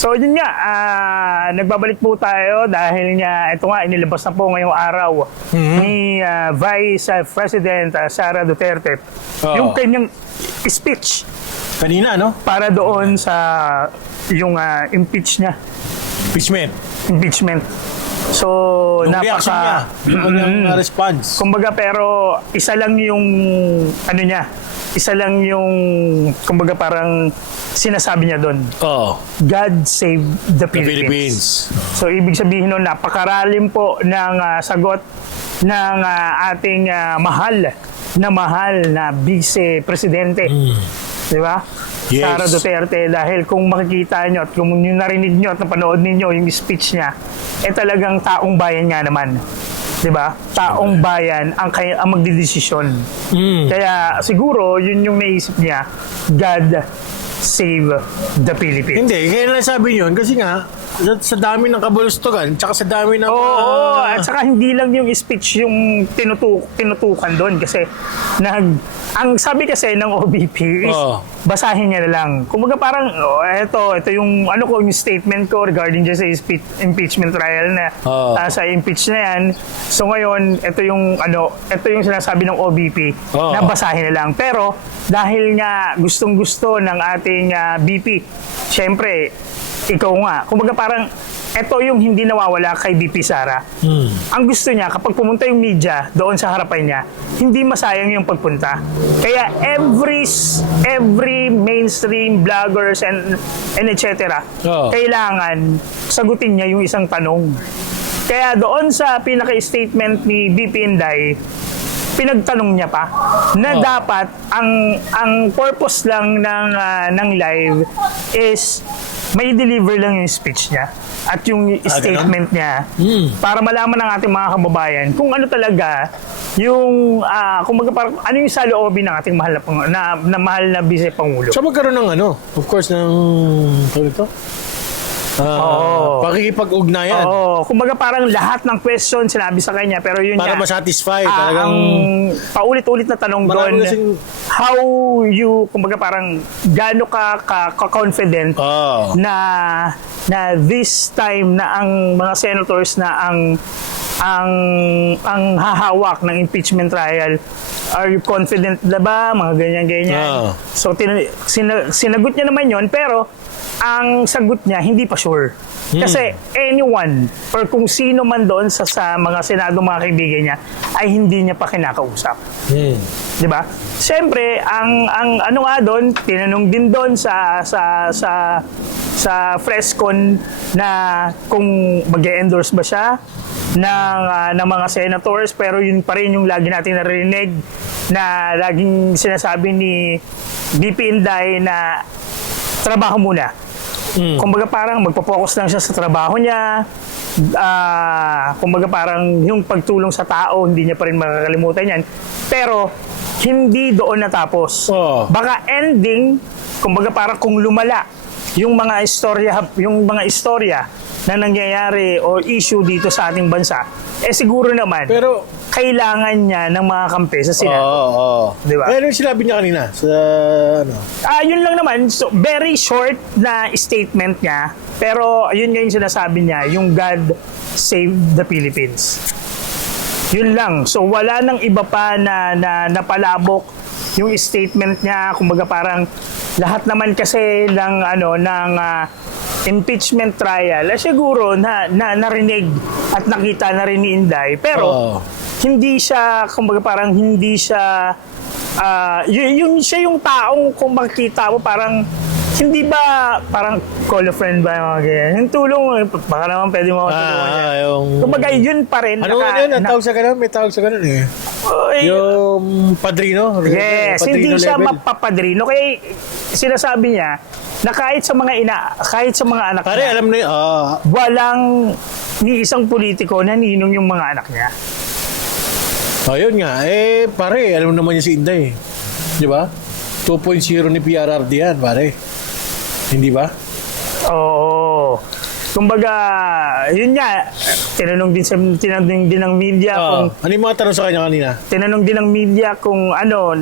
So yun nga, nagbabalik po tayo dahil nga ito nga inilabas na po ngayong araw ni Vice President Sara Duterte yung kanyang speech kanina, no? para doon sa yung impeachment. So Yung reaction niya, yung kanyang response. kumbaga pero isa lang yung kumbaga parang sinasabi niya doon. God save the Philippines. So ibig sabihin nun, napakaralim po ng sagot ng ating mahal na Vice Presidente. Di ba? Yes. Sara Duterte, dahil kung makikita nyo at kung yung narinig nyo at napanood ninyo yung speech niya, talagang taong bayan nga naman. 'Di ba? Taong bayan ang magdedesisyon. Kaya siguro yun yung naisip niya, God save the Philippines. Hindi, kaya nasabi yun kasi nga sa dami ng kabulustugan tsaka sa dami ng Oo, at saka hindi lang yung speech yung tinutukan doon kasi ang sabi kasi ng OBP is basahin niya na lang. Kumbaga parang ito yung yung statement ko regarding just sa impeachment trial na sa impeach na yan. So ngayon, ito yung sinasabi ng OBP na basahin na lang. Pero dahil nga gustong-gusto ng ating BP, syempre ikaw nga. Kumbaga parang ito yung hindi nawawala kay BP Sara. Ang gusto niya, kapag pumunta yung media doon sa harapan niya, hindi masayang yung pagpunta. Kaya every mainstream bloggers and etc. Kailangan sagutin niya yung isang tanong. Kaya doon sa pinaka-statement ni BP Inday, pinagtanong niya pa na dapat ang purpose lang ng live is may deliver lang yung speech niya at yung statement niya para malaman ng ating mga kababayan kung ano talaga yung kumbaga parang ano yung saloobin ng ating mahal na Vice Pangulo. So magkaroon ng of course ng pakikipag-ugnayan. Kumbaga parang lahat ng question sinabi sa kanya pero yun para masatisfy talagang ang paulit-ulit na tanong doon how you kumbaga parang gaano ka confident na this time na ang mga senators na ang hahawak ng impeachment trial, are you confident na ba mga ganyan. So sinagot niya naman yon pero ang sagot niya, hindi pa sure. Kasi anyone, or kung sino man doon sa mga senado, mga kaibigan niya, ay hindi niya pa kinakausap. Di ba? Siyempre, ang doon, tinanong din doon sa Frescon na kung mag-endorse ba siya ng mga senators, pero yun pa rin yung lagi natin narinig na laging sinasabi ni BP Inday na trabaho muna. Kumbaga parang magpo-focus lang siya sa trabaho niya. Kumbaga parang yung pagtulong sa tao, hindi niya pa rin makakalimutan yan. Pero hindi doon natapos. Baka ending, kumbaga parang kung lumala yung mga istorya na nangyayari o issue dito sa ating bansa, siguro naman pero kailangan niya ng mga kampe sa Senado. Diba? Pero yung sinabi niya kanina sa yun lang naman. So, very short na statement niya. Pero yun nga yung sinasabi niya, yung God save the Philippines. Yun lang. So wala nang iba pa na napalabok yung statement niya. Kumbaga parang lahat naman kasi ng impeachment trial, siguro narinig at nakita na rin ni Inday. Pero hindi siya, kumbaga parang hindi siya siya yung taong kung makikita mo parang hindi ba parang call a friend ba mga ganyan. Yung tulong, baka naman pwede mo tulungan niya. Kumbaga yun pa rin. Ano nga yun? Tawag sa ganun? May tawag sa ganun eh. Yung padrino? Yes, padrino hindi siya level. mapapadrino. Kaya sinasabi niya na kahit sa mga anak niya, alam na walang ni isang politiko na ninong yung mga anak niya. Yun nga. Pare, alam naman niya si Inday. Di ba? 2.0 ni PRRD yan, pare. Hindi ba? Oo. kumbaga, yun nga, tinanong din ng media kung Ano yung mga tanong sa kanya kanina? tinanong din ng media kung ano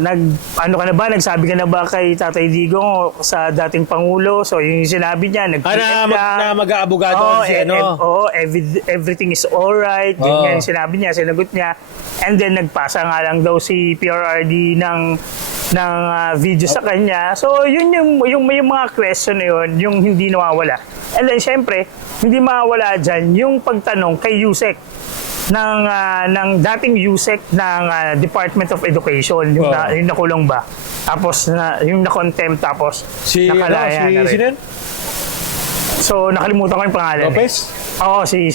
ka na ba, nagsabi ka na ba kay Tatay Digong sa dating Pangulo? So yung sinabi niya, Na mag-aabogado kasi everything is alright. Yun Oo. nga yung sinabi niya, sinagot niya. And then nagpasa nga lang daw si PRRD ng video sa kanya. So yun yung may mga question na yun, yung hindi nawawala. And then syempre, hindi mawawala dyan yung pagtanong kay Yusek ng dating Yusek ng Department of Education, yung nakulong ba? Tapos yung na-contempt, tapos nakalaya na rin. Sino yun? So nakalimutan ko yung pangalan. Lopez? Oo, si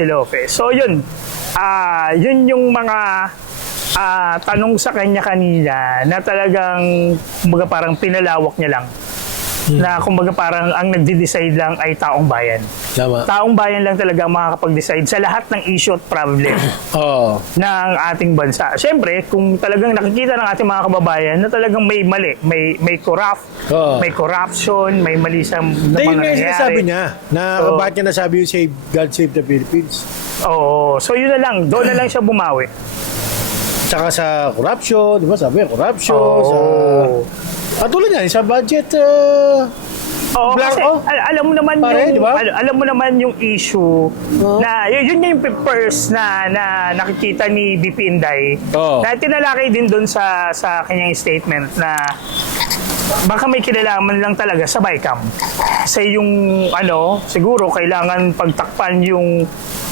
Lopez. So yun, yun yung mga tanong sa kanya kanina na talagang kumbaga parang pinalawak niya lang. Na kumbaga parang ang nagde-decide lang ay taong bayan. Tama. Taong bayan lang talaga ang makakapag-decide sa lahat ng issue at problem ng ating bansa. Siyempre, kung talagang nakikita ng ating mga kababayan na talagang may mali, may corruption, may mali sa Hindi, yun mga nga yung sinasabi nangyayari. niya. Na bakit niya nasabi yung God Save the Philippines. Oo. So yun na lang. Doon na lang siya bumawi. Tsaka sa corruption, di ba? Sabi niya, corruption. Oo. Katulad niya, sa budget, Oo, kasi Blanco? alam mo naman Pare, yung di ba? alam mo naman yung issue na yun yung first na nakikita ni BP Inday na tinalakay din doon sa kanyang statement na baka may kinalaman lang talaga sa BICAM. Kasi yung siguro kailangan pagtakpan yung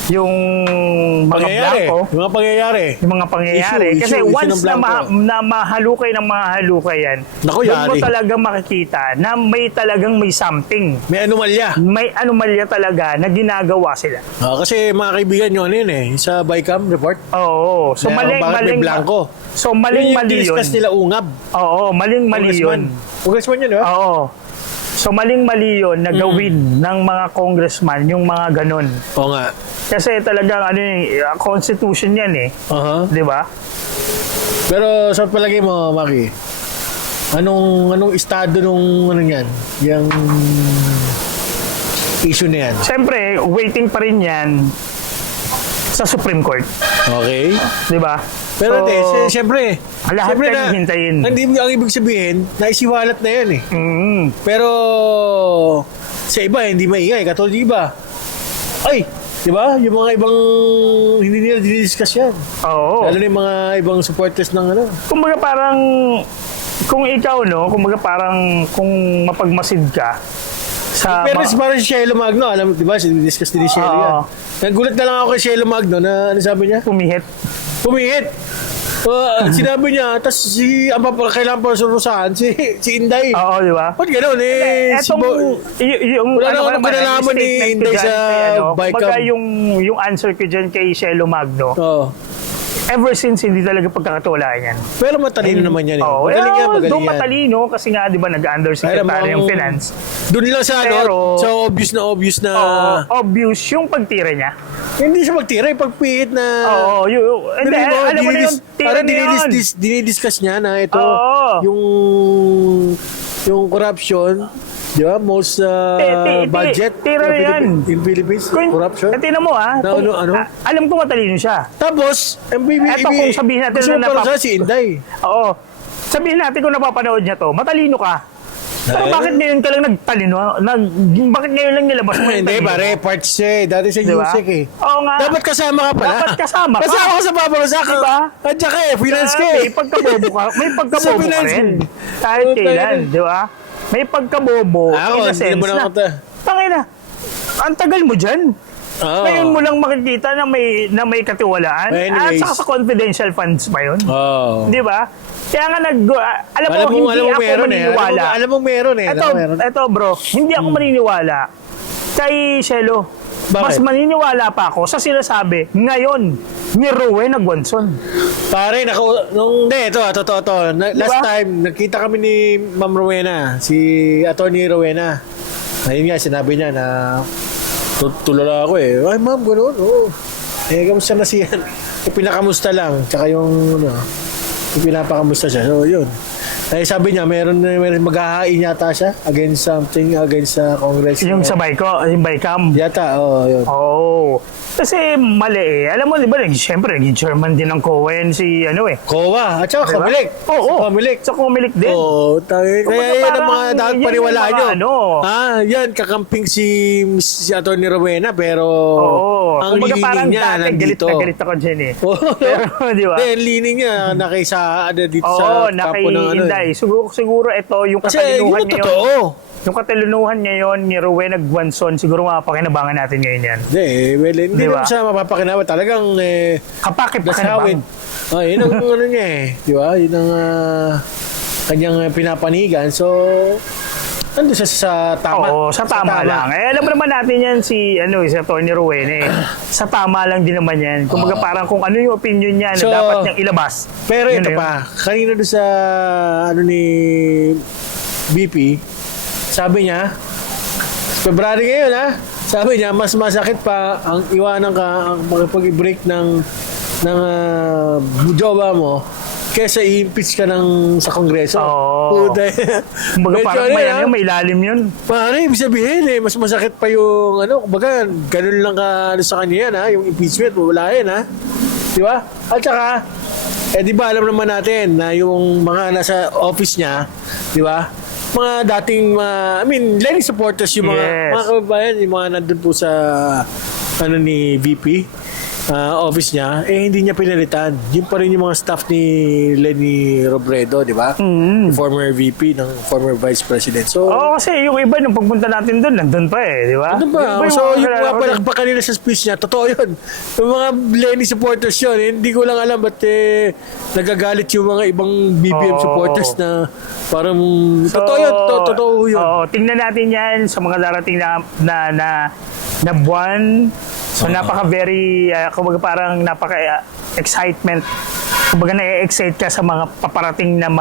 mga blanco, yung mga pangyayari. yung mga pangyayari. Issue Kasi ng once blanco. na mahalukay ng mga halukay yan, Naku, doon mo yari. talaga makikita na may talagang may something. May anomalya. May anomalya talaga na ginagawa sila. Kasi mga kaibigan nyo, ano yun sa BICAM report? Oo. So Bakit may blanco? So maling mali yun. Discuss nila ungab. Oo, maling mali yun. Congressman yun, di ba? Oo. So maling mali yun na gawin ng mga congressman yung mga ganun. Oo nga. Kasi talagang constitution yan eh. Di ba? Pero sa palagay mo, Maki, anong estado nung yan? Yung issue na yan? Siyempre, waiting pa rin yan sa Supreme Court. Okay. Di ba? Pero siyempre, lahat yan hintayin. Hindi ang ibig sabihin, naisiwalat na yan eh. Pero sa iba, hindi maingay. Katulad yung iba. Ay, di ba? Yung mga ibang hindi nila dinidiscuss yan. Oo. Lalo na yung mga ibang supporters ng Kumbaga parang, kung ikaw, kumbaga parang kung mapagmasid ka sa... Pero parang si Shelo Magno, alam mo, di ba? Discuss din ni Shelo yan. Nagulat na lang ako kay Shelo Magno na ano sabi niya? Pumihit. Sinabi niya, tapos kailangan pa surusahan si Inday. Oo, di ba? Ba't gano'n wala naman kinalaman ni Inday sa BICAM. Kumbaga yung answer ko dyan kay Shelo Magno, ever since hindi talaga pagkakatiwalaan yan. Pero matalino naman yan eh. Oo, Magaling doon yan. matalino kasi nga di ba nag-undersecretary yung finance. Doon lang sa so obvious na obvious yung pagtira niya. hindi siya magtira, pagpihit na Hindi, alam mo na yung tira na yun. dinidiscuss niya na ito Oo. yung corruption, di ba? Most budget tira na yan. in Philippines, corruption. Tingnan mo alam ko matalino siya. Tapos, Eto, kung sabihin natin gusto na mo para sa si Inday. Oo. Sabihin natin kung napapanood niya to, matalino ka. Pero bakit ngayon ka lang nagtalino? Bakit ngayon lang nilabas mo yung Hindi, talino? pare, parts siya eh. Dati sa Diba? USEC eh. Oo nga. Dapat kasama ka pala. Dapat kasama ka. Kasama ka sa paparosak. Diba? Andiyan ka eh, finance ka eh. May pagkabobo ka. May Sa pagkabobo ka finance rin. eh. Kahit kailan, di ba? May pagkabobo. Ako, in a hindi sense mo na na, kita. tangina, ang tagal mo dyan. Ngayon mo lang makikita na may katiwalaan. Anyways. At saka sa confidential funds pa yun. Oh. Di ba? Kaya nga alam mo, hindi ako maniniwala. Alam mo meron eh. Ito bro, hindi ako maniniwala kay Shelo. Bakit? Mas maniniwala pa ako sa sinasabi ngayon ni Rowena Guanzon. Pare, totoo. Last Diba? time, nakita kami ni Ma'am Rowena, si Attorney Rowena. Ayun nga, sinabi niya na tulala ako eh. Ay, ma'am, gano'n. Oo. Kamusta na siya? Pinakamusta lang. Tsaka yung pinapakamusta siya. So, yun. sabi niya, meron maghahain yata siya against sa Congress. Yung sa yung Bicam. Yata, yun. Oo. Kasi mali eh. Alam mo, di ba, siyempre, naging chairman din ng COA yan si COA, at saka Comelec. Oo. Comelec. Sa Comelec din. Oo, kaya yan ang mga dapat yan paniwalaan yung nyo. mga Yan, kakamping si Atty. Rowena, pero ang Kumbaga lining parang niya dati, nandito. galit ako dyan eh. Pero, di ba? Ang lining niya nakisa dito sa kapo ng Inday. Siguro ito yung Kasi katalinuhan yun ngayon. totoo. Yung katalinuhan ngayon ni Rowena Guanzon, siguro mapapakinabangan natin ngayon yan. Hindi Diba? naman siya mapapakinawa. Talagang Kapakinabangan. Yun ang ano niya eh. Di ba? Yun ang kanyang pinapanigan. So, ando siya sa tama. Oo, sa tama lang. Alam mo naman natin yan si Atty. Rowena eh. Sa tama lang din naman yan. Kumbaga parang kung ano yung opinion niya na So, dapat niyang ilabas. Pero Yun ito na yun. pa, kanina doon sa ni BP, sabi niya, February ngayon sabi niya, mas masakit pa ang iwanan ka, ang makipag-break ng jowa mo kesa i-impeach ka sa Kongreso. Oo. Kumbaga parang may ilalim yun. Paano ibig sabihin mas masakit pa yung kumbaga, ganun lang ka sa kanya yan yung impeachment, wala yan di ba? At saka, di ba alam naman natin na yung mga nasa office niya, di ba? Mga dating, Lenny supporters yung mga kababayan, yung mga nandun po sa ni VP office niya, hindi niya pinalitan. Yun pa rin yung mga staff ni Lenny Robredo, di ba? Former VP ng former Vice President. So, kasi yung iba nung pagpunta natin doon, nandun pa di ba? Nandun pa. So, yung mga palakpak kanina sa speech niya, totoo yun. Yung mga Lenny supporters yun, hindi ko lang alam ba't nagagalit yung mga ibang BBM supporters na parang totoo yun. Totoo yun. Tingnan natin yan sa mga darating na buwan. So kumbaga parang excitement. Kumbaga na-excite ka sa mga paparating na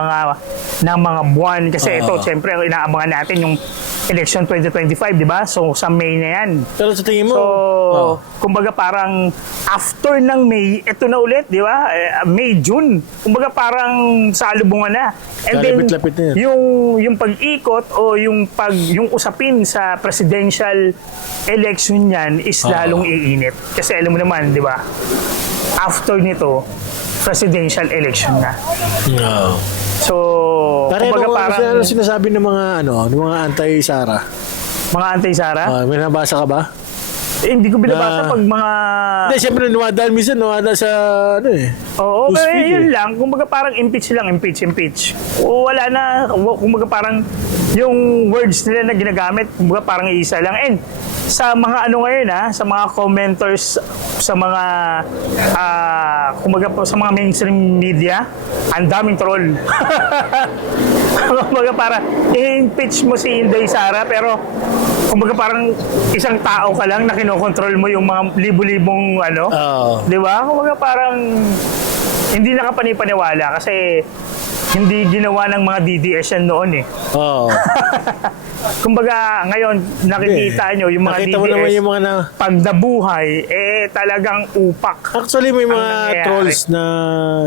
mga buwan kasi ito siyempre inaabangan natin yung election 2025, di ba? So sa May na yan. Pero sa tingin mo, kumbaga parang after ng May, ito na ulit, di ba? May, June. Kumbaga parang salubungan na. And then Kalapit-lapit na yan. yung pag-ikot o yung usapin sa presidential election niyan is lalong iinit. Kasi alam mo naman, di ba? After nito, presidential election na. No. So, Kumbaga parang sinasabi ng mga anti-Sara? Mga anti-Sara? May nabasa ka ba? Hindi ko binabasa pag mga... Hindi, siyempre numadal sa Oo, pero newsfeed yun lang. Kumbaga parang impeach. Wala na. Kumbaga parang yung words nila na ginagamit, kumbaga parang isa lang. And sa mga ngayon sa mga commenters, sa mga kumbaga sa mga mainstream media, ang daming troll. Kumbaga parang i-impeach mo si Inday Sara, pero kumbaga parang isang tao ka lang na kinokontrol mo yung mga libo-libong di ba? Kumbaga parang hindi nakapanipaniwala kasi hindi ginawa ng mga DDS yan noon Kumbaga ngayon nakikita nyo yung mga Nakita DDS mo naman yung mga pag nabuhay talagang upak. Actually may mga trolls na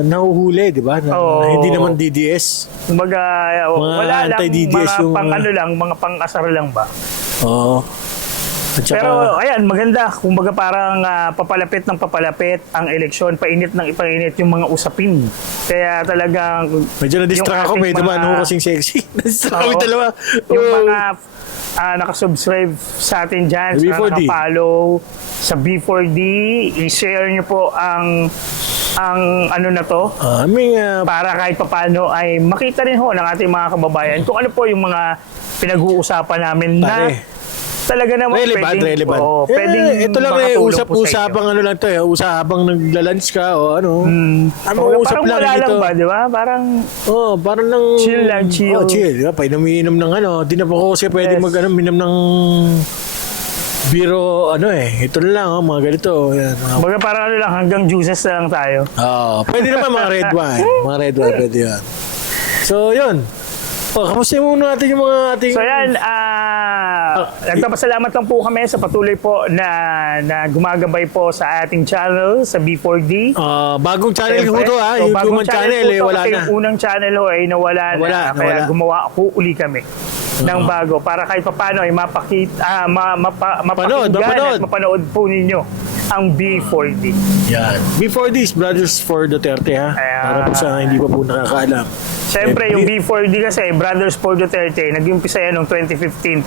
nahuhuli, di ba? Hindi naman DDS. Kumbaga wala lang anti-DDS mga mga pang-asar lang ba? Oo. Pero ayan, maganda. Kumbaga parang papalapit ang eleksyon, painit yung mga usapin. Kaya talagang... Medyo na-distract ako, may dumaan ako kasing sexy. Na-distract kami dalawa. Yung mga nakasubscribe sa atin dyan, sa nakapollow sa B4D, i-share nyo po ang na to. Para kahit papano ay makita rin ho ng ating mga kababayan kung ano po yung mga pinag-uusapan namin na talaga naman relevant. Ito lang usapang lang to usapang nagla-lunch ka o usap parang lang wala dito. Lang ba, di ba? Parang parang lang chill. Chill. Pa inom ng di na po ako kasi pwede minom ng biro ito na lang mga ganito. Baga parang lang hanggang juices na lang tayo. Pwede naman mga red wine. Mga red wine pwede yan. So, yun. Kamusta muna natin yung mga ating... So yan, nagpapasalamat lang po kami sa patuloy po na gumagabay po sa ating channel, sa B4D. Bagong channel ko to ha, So, yung bagong lumang channel po eh, to wala kasi na. yung unang channel ho ay nawala na. Kaya gumawa po uli kami ng bago para kahit paano ay mapakita, mapakinggan at mapanood po ninyo ang B4D. Yan. Before this, Brothers for Duterte ha. Para po sa hindi pa po nakakaalam. Siyempre, yung B4D kasi, Brothers for Duterte, nag-umpisa yan noong 2015,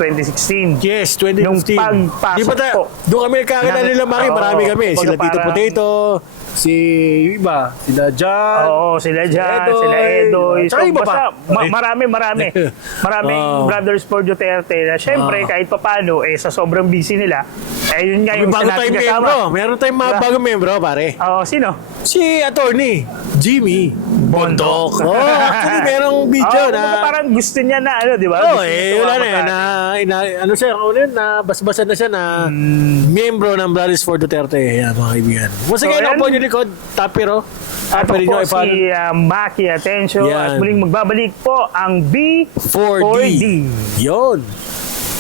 2016. Yes, 2015. Nung pagpasok Di ba po. doon kami nagkakilala nila, Maki. Marami kami. kumbaga Sila Tito parang- Potato, si iba, sila John. Oo, sila dyan, Edoy. sila Edoy. Tsaka iba pa. Maraming Brothers for Duterte na syempre, kahit papano, sa sobrang busy nila, yun nga yung Bago isa tayong nating membro. kasama. Meron tayong mga bagong membro, pare. Oo, sino? Si attorney, Jimmy Bondok. Actually, merong video kumbaga na... parang gusto niya na, di ba? Oo, Gusto niya wala na tumama eh. Ano siya, nabasbasan na siya na miyembro ng Brothers for Duterte. Yan, mga kaibigan. Once again, So, ako yan. po yung likod, Tapiro. At Pwede nyo po i-follow. si Maki Atensyo Yan. at muling magbabalik po ang B4D. 4D. Yun.